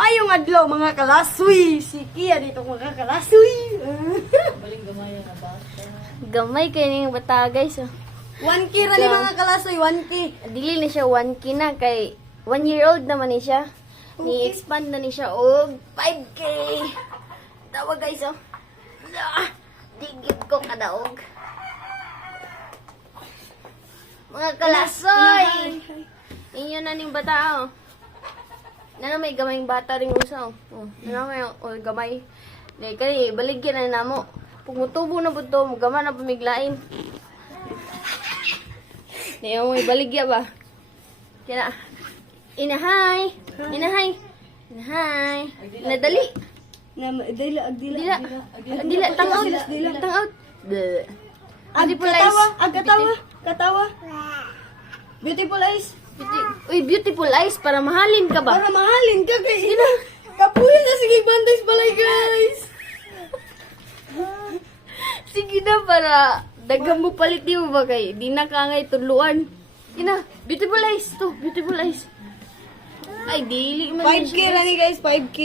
Mayong adlaw mga kalasuy. Si Kia dito mga kalasuy. Gamay kayo ng bata guys. Oh. 1K ra ni mga kalasuy, 1K. Dili na siya 1K na kay 1-year-old naman ni siya. Ni-expand na ni siya og 5K. Tawa guys oh. Digit ko kadaog. Mga kalasoy. Inyo na ning bata oh. Na may gamayng bata ring usaw. Oh, na may gamay. Dai kani baligyan na namo. Pumutubo na pud to, gama na pamiglain. Dai mo baligya ba? Kaya inahay. Inahay. Inahay. Nadali. Dila tangaw. Tangaw. Katawa. Beautiful eyes. Uy, beautiful eyes para mahalin ka ba? Para mahalin ka kay ina. Kapuhin na sige bandays balay guys. Sige na para dagang mo palit mo ba kay di na ka ngay tuluan. Ina, beautiful eyes to, beautiful eyes. Ay, dili man 5K ra ni guys, 5K.